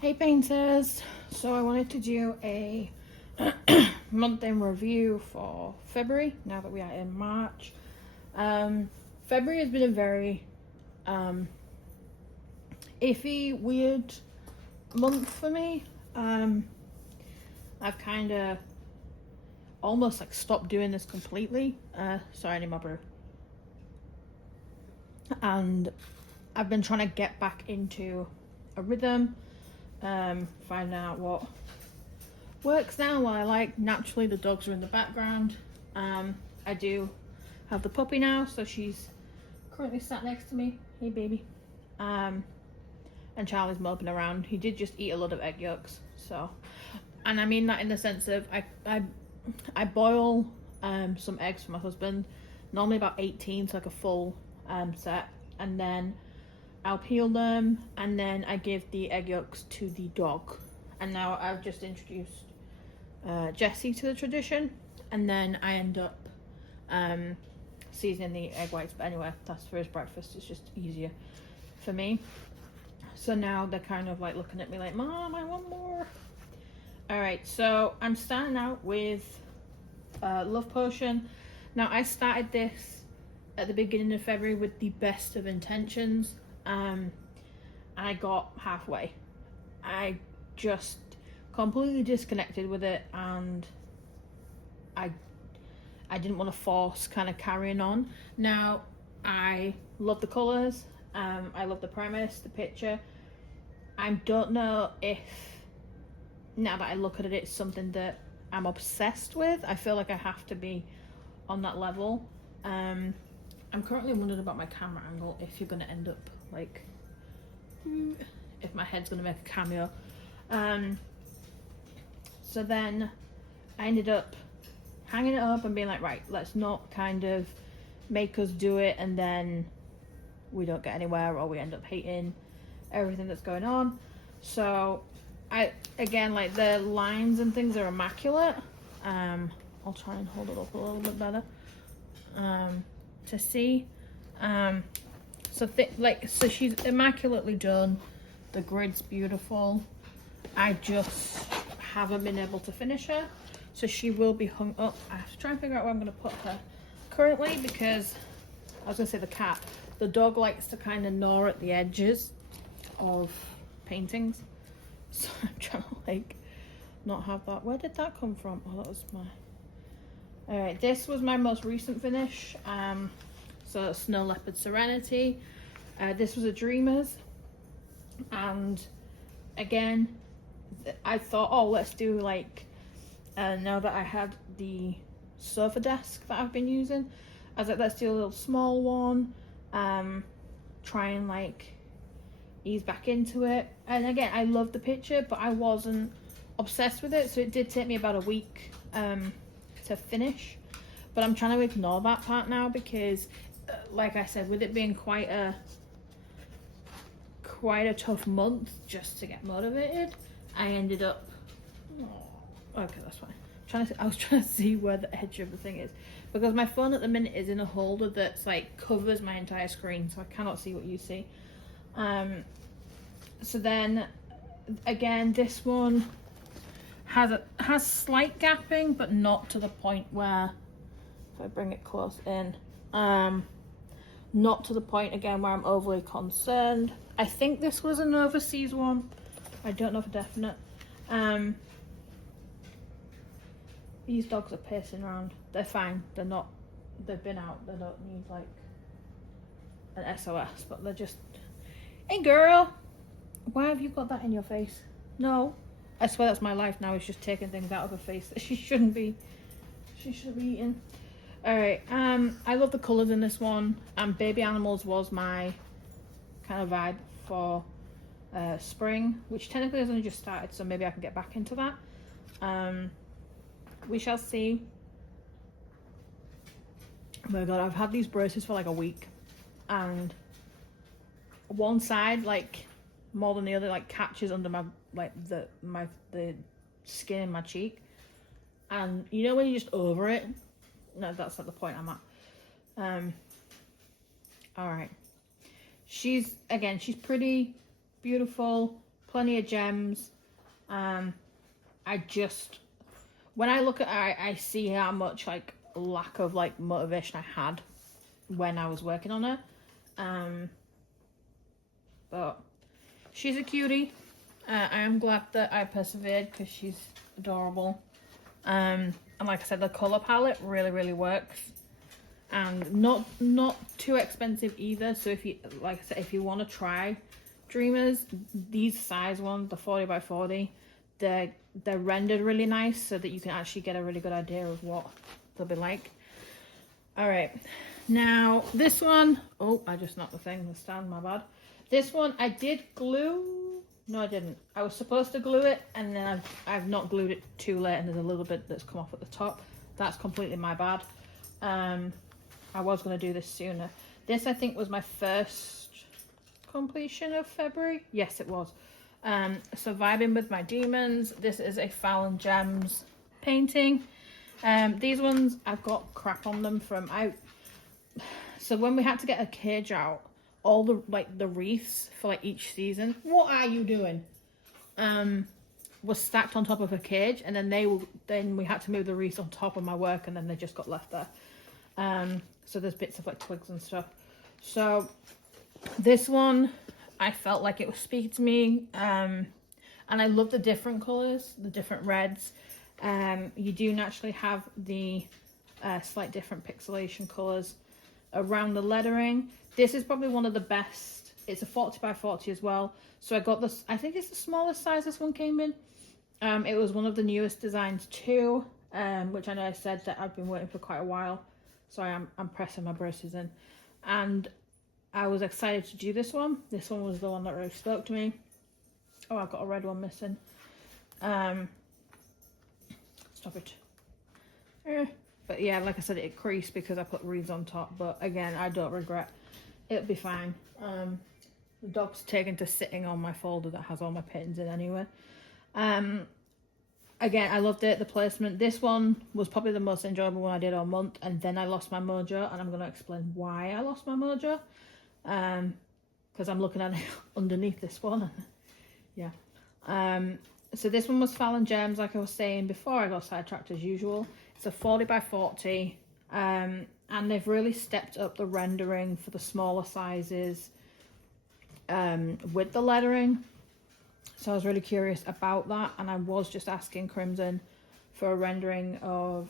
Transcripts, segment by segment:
Hey painters, so I wanted to do a month in review for February now that we are in March. February has been a very iffy, weird month for me. I've kind of almost like stopped doing this completely. Sorry, I need my brew. And I've been trying to get back into a rhythm, find out what works now. While I like naturally the dogs are in the background. I do have the puppy now, so she's currently sat next to me. Hey baby. And Charlie's moping around. He did just eat a lot of egg yolks, so, and I mean that in the sense of I boil some eggs for my husband, normally about 18, so like a full set, and then I'll peel them and then I give the egg yolks to the dog. And now I've just introduced Jessie to the tradition, and then I end up seasoning the egg whites. But anyway, that's for his breakfast. It's just easier for me. So now they're kind of like looking at me like, Mom, I want more. All right, so I'm starting out with Love Potion. Now I started this at the beginning of February with the best of intentions. I got halfway. I just completely disconnected with it, and I didn't want to force kind of carrying on. Now I love the colours, I love the premise, the picture. I don't know if now that I look at it, it's something that I'm obsessed with. I feel like I have to be on that level. I'm currently wondering about my camera angle, if you're going to end up like, if my head's going to make a cameo. So then I ended up hanging it up and being like, right, let's not kind of make us do it and then we don't get anywhere, or we end up hating everything that's going on. So again, like the lines and things are immaculate. I'll try and hold it up a little bit better to see. So she's immaculately done. The grid's beautiful. I just haven't been able to finish her, so she will be hung up. I have to try and figure out where I'm going to put her currently, because I was going to say the cat. The dog likes to kind of gnaw at the edges of paintings, so I'm trying to like not have that. Where did that come from? Oh, that was my... All right, this was my most recent finish. So Snow Leopard Serenity. This was a Dreamers, and again I thought, oh, let's do like now that I had the sofa desk that I've been using, I was like, let's do a little small one, try and like ease back into it. And again, I love the picture, but I wasn't obsessed with it, so it did take me about a week to finish. But I'm trying to ignore that part now, because like I said, with it being quite a tough month just to get motivated, I ended up, okay, that's fine. I was trying to see where the edge of the thing is, because my phone at the minute is in a holder that's like covers my entire screen, so I cannot see what you see. So then again, this one has slight gapping, but not to the point where, if I bring it close in, not to the point again where I'm overly concerned. I think this was an overseas one, I don't know for definite. These dogs are pacing around. They're fine, they've been out, they don't need like an SOS, but they're just, hey girl, why have you got that in your face? No, I swear that's my life now, is just taking things out of her face that she shouldn't be eating. All right, I love the colors in this one. Baby animals was my kind of vibe for spring, which technically has only just started, so maybe I can get back into that. We shall see. Oh my god, I've had these braces for like a week, and one side like more than the other like catches under my like the skin in my cheek, and you know when you're just over it. No, that's not the point I'm at. All right. She's pretty, beautiful, plenty of gems. I just, when I look at her, I see how much like lack of like motivation I had when I was working on her. But she's a cutie. I am glad that I persevered because she's adorable. And like I said, the color palette really works, and not too expensive either. So if you, like I said, if you want to try Dreamers, these size ones, the 40 by 40, they're rendered really nice so that you can actually get a really good idea of what they'll be like. All right, now this one, oh, I just knocked the thing, the stand, my bad. This one I did glue. No, I didn't. I was supposed to glue it, and then I've not glued it too late, and there's a little bit that's come off at the top. That's completely my bad. I was going to do this sooner. This, I think, was my first completion of February. Yes, it was. So Vibing with My Demons. This is a Fallon Gems painting. These ones, I've got crap on them from out. So when we had to get a cage out, all the like the wreaths for like each season, what are you doing, was stacked on top of a cage, and then we had to move the wreaths on top of my work, and then they just got left there. So there's bits of like twigs and stuff. So this one, I felt like it was speaking to me, and I love the different colors, the different reds. You do naturally have the slight different pixelation colors around the lettering. This is probably one of the best. It's a 40 by 40 as well. So I got this, I think it's the smallest size this one came in. It was one of the newest designs too, which I know I said that I've been waiting for quite a while. So I'm pressing my braces in. And I was excited to do this one. This one was the one that really spoke to me. Oh, I've got a red one missing. Stop it. But yeah, like I said, it creased because I put wreaths on top. But again, I don't regret. It'll be fine. The dog's taken to sitting on my folder that has all my paintings in anyway. Again, I loved it, the placement. This one was probably the most enjoyable one I did all month, and then I lost my mojo, and I'm going to explain why I lost my mojo. Because I'm looking at it underneath this one. Yeah. So this one was Fallon Gems, like I was saying before I got sidetracked as usual. It's a 40 by 40. And they've really stepped up the rendering for the smaller sizes with the lettering. So I was really curious about that, and I was just asking Crimson for a rendering of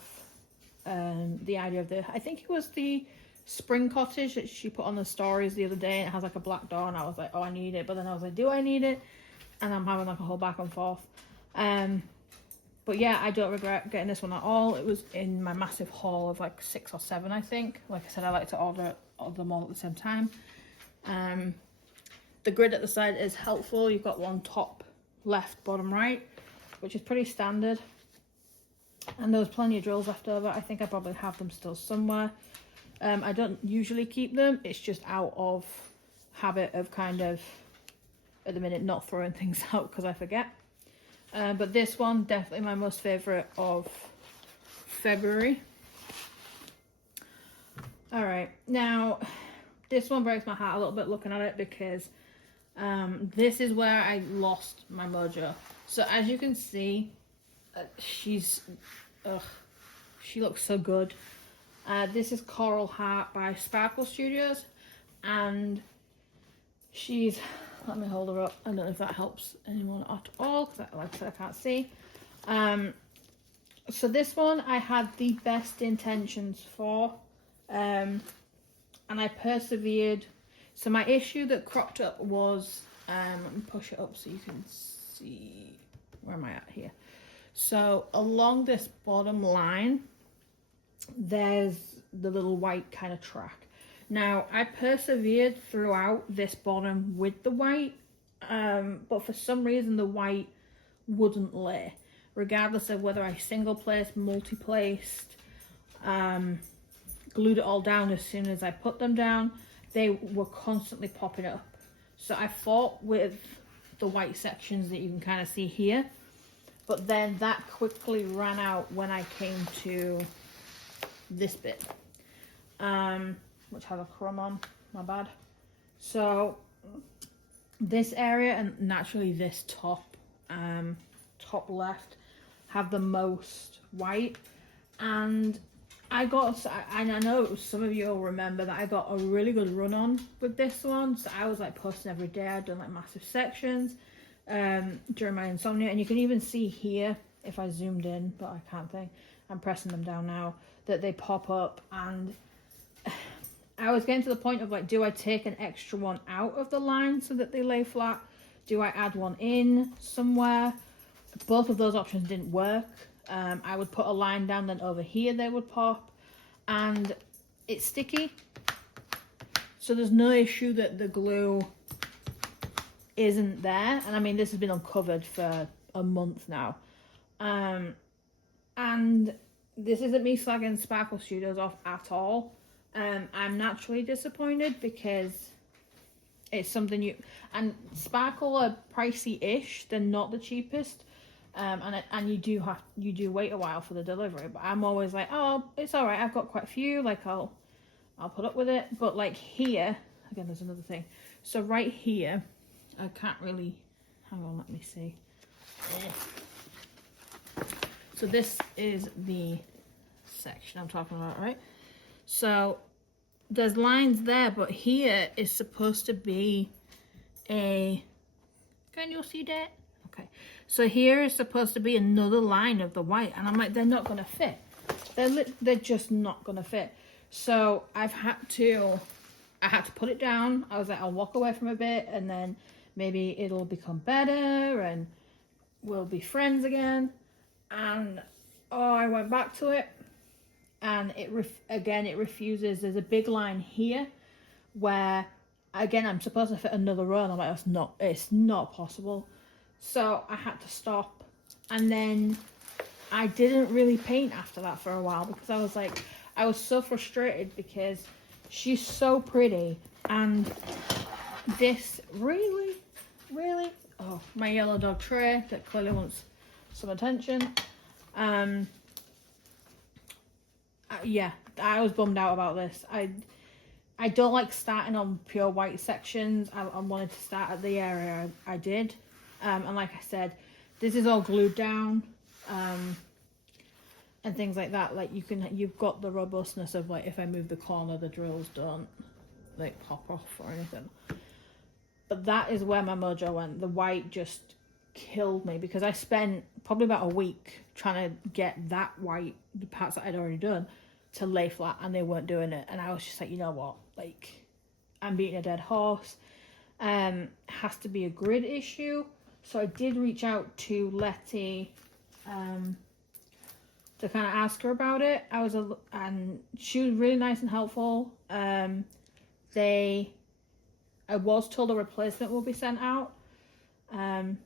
the idea of I think it was the spring cottage that she put on the stories the other day, and it has like a black door, and I was like, oh, I need it. But then I was like, do I need it? And I'm having like a whole back and forth. But yeah, I don't regret getting this one at all. It was in my massive haul of like 6 or 7, I think. Like I said, I like to order them all at the same time. The grid at the side is helpful. You've got one top, left, bottom, right, which is pretty standard. And there was plenty of drills left over. I think I probably have them still somewhere. I don't usually keep them. It's just out of habit of kind of, at the minute, not throwing things out because I forget. But this one, definitely my most favourite of February. Alright, now this one breaks my heart a little bit looking at it because this is where I lost my mojo. So as you can see, she looks so good. This is Coral Heart by Sparkle Studios, and she's, let me hold her up. I don't know if that helps anyone at all, because like I said, I can't see. So this one I had the best intentions for, and I persevered. So my issue that cropped up was, let me push it up so you can see, where am I at here? So along this bottom line, there's the little white kind of track. Now, I persevered throughout this bottom with the white, but for some reason the white wouldn't lay, regardless of whether I single placed, multi-placed, glued it all down. As soon as I put them down, they were constantly popping up. So I fought with the white sections that you can kind of see here, but then that quickly ran out when I came to this bit. which has a crumb on, my bad. So this area and naturally this top left have the most white, and I know some of you will remember that I got a really good run on with this one. So I was like posting every day. I'd done like massive sections during my insomnia, and you can even see here if I zoomed in, but I can't think. I'm pressing them down now that they pop up, and I was getting to the point of like, do I take an extra one out of the line so that they lay flat? Do I add one in somewhere? Both of those options didn't work. I would put a line down, then over here they would pop, and it's sticky. So there's no issue that the glue isn't there. And I mean, this has been uncovered for a month now. And this isn't me slagging Sparkle Studios off at all. I'm naturally disappointed because it's something and Sparkle are pricey-ish. They're not the cheapest. And you do wait a while for the delivery, but I'm always like, oh, it's all right. I've got quite a few, like I'll put up with it. But like here, again, there's another thing. So right here, I can't really, hang on, let me see. So this is the section I'm talking about, right? So there's lines there, but here is supposed to be can you see that? Okay, so here is supposed to be another line of the white, and I'm like, they're not gonna fit. They're just not gonna fit. So I had to put it down. I was like, I'll walk away from a bit, and then maybe it'll become better, and we'll be friends again. And I went back to it, and it refuses. There's a big line here where again I'm supposed to fit another row, and I'm like, it's not possible. So I had to stop, and then I didn't really paint after that for a while because I was like, I was so frustrated because she's so pretty, and this really, oh, my yellow dog tray that clearly wants some attention. Yeah, I was bummed out about this. I don't like starting on pure white sections. I wanted to start at the area I did. And like I said, this is all glued down, and things like that. Like you've got the robustness of like, if I move the corner, the drills don't like pop off or anything. But that is where my mojo went. The white just killed me because I spent probably about a week trying to get that white, the parts that I'd already done, to lay flat, and they weren't doing it. And I was just like, you know what, like, I'm beating a dead horse. Has to be a grid issue. So I did reach out to Letty to kind of ask her about it. And she was really nice and helpful. I was told a replacement will be sent out. And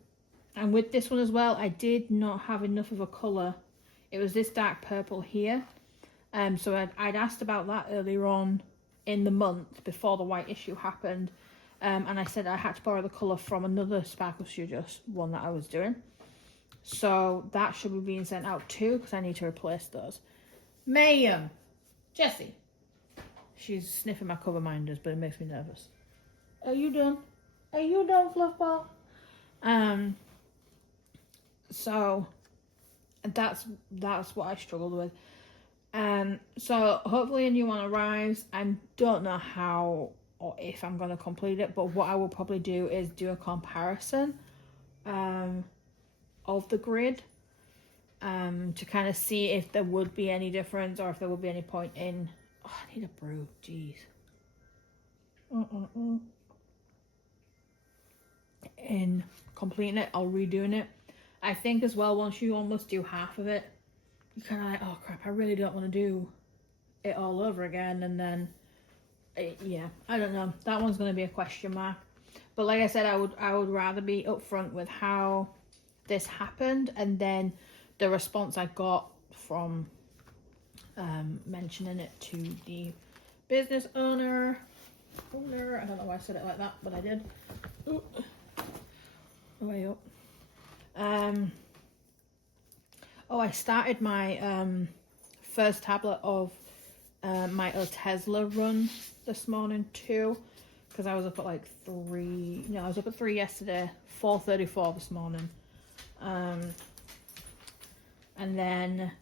with this one as well, I did not have enough of a colour. It was this dark purple here. So I'd asked about that earlier on in the month before the white issue happened. And I said I had to borrow the colour from another Sparkle Studios one that I was doing. So that should be being sent out too, because I need to replace those. Jessie. She's sniffing my cover minders, but it makes me nervous. Are you done? Are you done, Fluffball? So that's what I struggled with. So hopefully a new one arrives. I don't know how or if I'm going to complete it, but what I will probably do is do a comparison of the grid to kind of see if there would be any difference or if there would be any point in... Oh, I need a brew, jeez. In completing it or redoing it. I think as well, once you almost do half of it, you're kind of like, oh crap, I really don't want to do it all over again. And then yeah, I don't know, that one's going to be a question mark. But like I said, I would rather be upfront with how this happened, and then the response I got from mentioning it to the business owner. I don't know why I said it like that, but I did. Ooh. Way up. I started my first tablet of my Tesla run this morning too, because I was up at like 3, no, I was up at 3 yesterday, 4:34 this morning. And then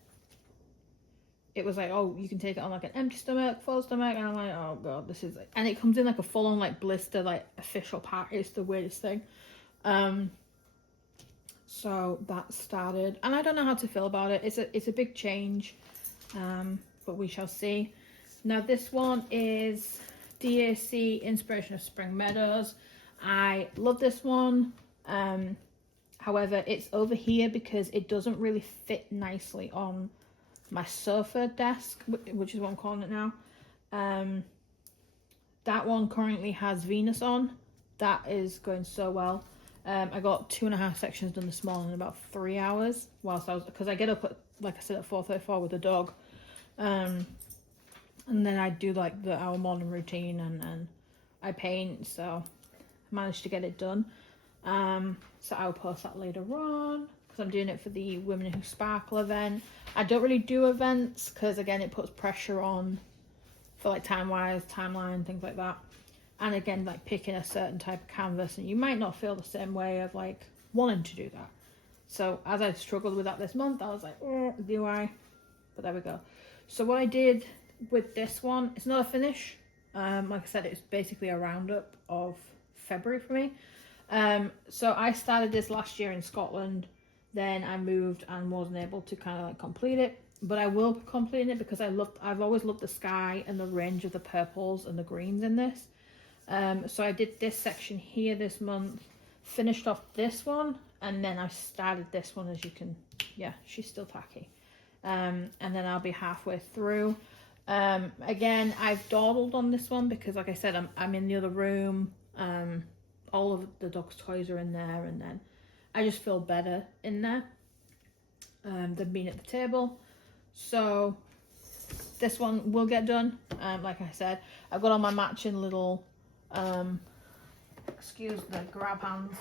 it was like, oh, you can take it on like an empty stomach, full stomach, and I'm like, oh god, this is like, and it comes in like a full-on like blister, like official pack. It's the weirdest thing. So that started, and I don't know how to feel about it. It's a big change, but we shall see. Now this one is DAC Inspiration of Spring Meadows. I love this one. However, it's over here because it doesn't really fit nicely on my sofa desk, which is what I'm calling it now. That one currently has Venus on. That is going so well. I got 2.5 sections done this morning in about 3 hours, whilst I was, because I get up at, like I said, at 4:34 with the dog, and then I do like our morning routine, and I paint, so I managed to get it done. So I'll post that later on, because I'm doing it for the Women Who Sparkle event. I don't really do events because, again, it puts pressure on for like time-wise, timeline, things like that. And again, like picking a certain type of canvas, and you might not feel the same way of like wanting to do that. So as I struggled with that this month, I was like, do I? But there we go. So what I did with this one, it's not a finish. Like I said, it's basically a roundup of February for me. So I started this last year in Scotland, then I moved and wasn't able to kind of like complete it, but I will complete it because I've always loved the sky and the range of the purples and the greens in this. So I did this section here this month, finished off this one, and then I started this one. As you can, yeah, she's still tacky. And then I'll be halfway through. Again, I've dawdled on this one because, like I said, I'm in the other room. All of the dog's toys are in there, and then I just feel better in there than being at the table. So this one will get done. Like I said, I've got all my matching little excuse the grab hands,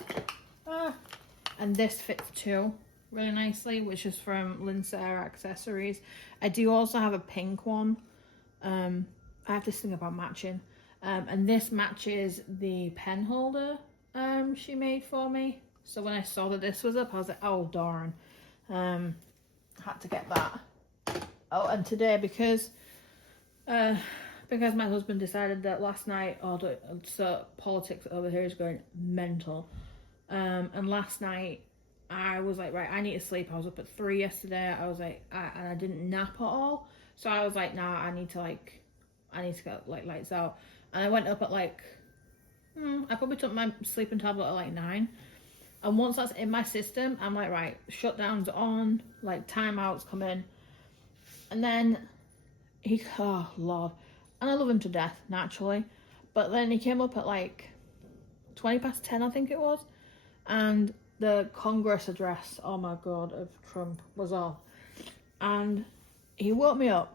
and this fits too really nicely, which is from Linsera Accessories. I do also have a pink one. I have this thing about matching, and this matches the pen holder she made for me. So when I saw that this was up, I was like, oh darn, had to get that. Oh, and today, because my husband decided that last night, so politics over here is going mental, and last night I was like, right, I need to sleep. I was up at 3 yesterday. I was like, and I didn't nap at all, so I was like, nah, I need to get like lights out. And I went up at like, I probably took my sleeping tablet at like 9, and once that's in my system, I'm like, right, shutdown's on, like timeouts come in, and then oh lord, and I love him to death naturally, but then he came up at like 20 past 10, I think it was, and the Congress address, oh my god, of Trump was on, and he woke me up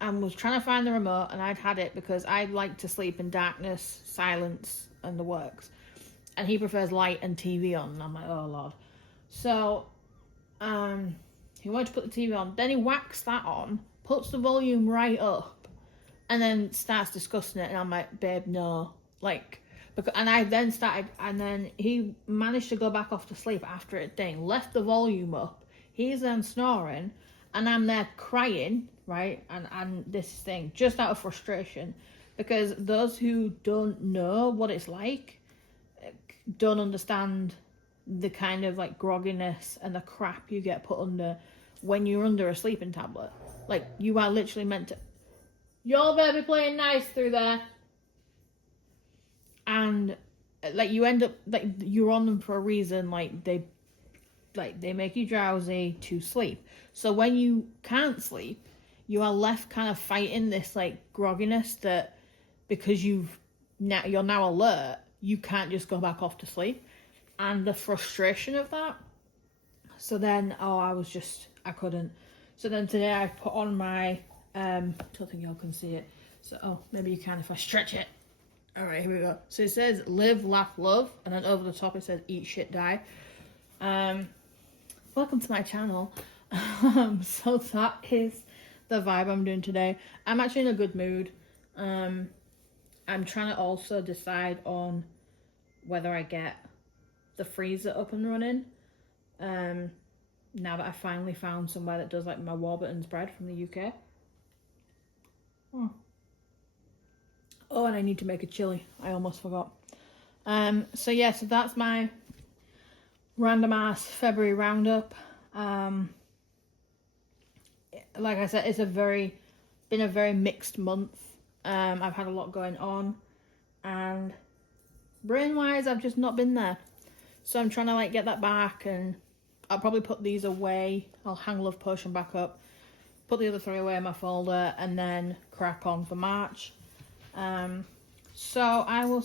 and was trying to find the remote, and I'd had it because I like to sleep in darkness, silence, and the works, and he prefers light and TV on, and I'm like, oh lord. So he wanted to put the TV on, then he whacks that on, puts the volume right up, and then starts discussing it, and I'm like, babe, no, like, because, and I then started, and then he managed to go back off to sleep after it thing, left the volume up, he's then snoring, and I'm there crying, right, and this thing, just out of frustration, because those who don't know what it's like don't understand the kind of like grogginess and the crap you get put under when you're under a sleeping tablet. Like, you are literally meant to, y'all better be playing nice through there, and like you end up like you're on them for a reason. Like they make you drowsy to sleep, so when you can't sleep, you are left kind of fighting this like grogginess that, because you're now alert, you can't just go back off to sleep, and the frustration of that. So then I couldn't. So then today I put on my don't think y'all can see it, so maybe you can if I stretch it. All right, here we go. So it says live, laugh, love, and then over the top it says eat, shit, die. Welcome to my channel. So that is the vibe I'm doing today. I'm actually in a good mood. I'm trying to also decide on whether I get the freezer up and running. Now that I finally found somewhere that does like my Warburton's bread from the UK. Oh, and I need to make a chili. I almost forgot. So yeah, so that's my random ass February roundup. Like I said, it's been a very mixed month. I've had a lot going on, and brain wise I've just not been there. So I'm trying to like get that back, and I'll probably put these away. I'll hang Love Potion back up, put the other 3 away in my folder, and then crack on for March. So I will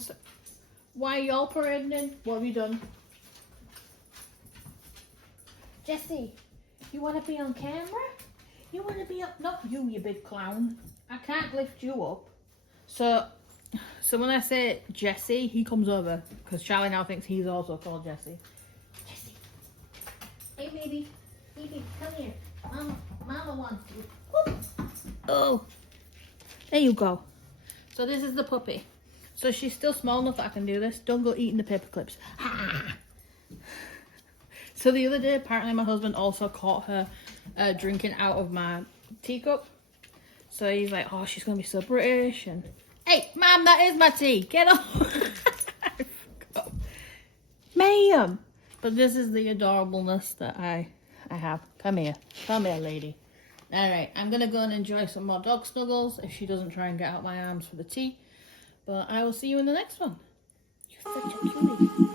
why are y'all parading in? What have you done? Jessie, you want to be on camera? You want to be up? Not you, you big clown. I can't lift you up. So when I say Jessie, he comes over because Charlie now thinks he's also called Jessie. Jessie, hey baby, come here. Mama wants you. Whoop. Oh, there you go. So this is the puppy. So she's still small enough that I can do this. Don't go eating the paper clips. So the other day, apparently my husband also caught her drinking out of my teacup. So he's like, oh, she's going to be so British. And hey, ma'am, that is my tea. Get off. Ma'am. But this is the adorableness that I have. Come here. Come here, lady. All right, I'm going to go and enjoy some more dog snuggles if she doesn't try and get out my arms for the tea. But I will see you in the next one. You're such a cutie.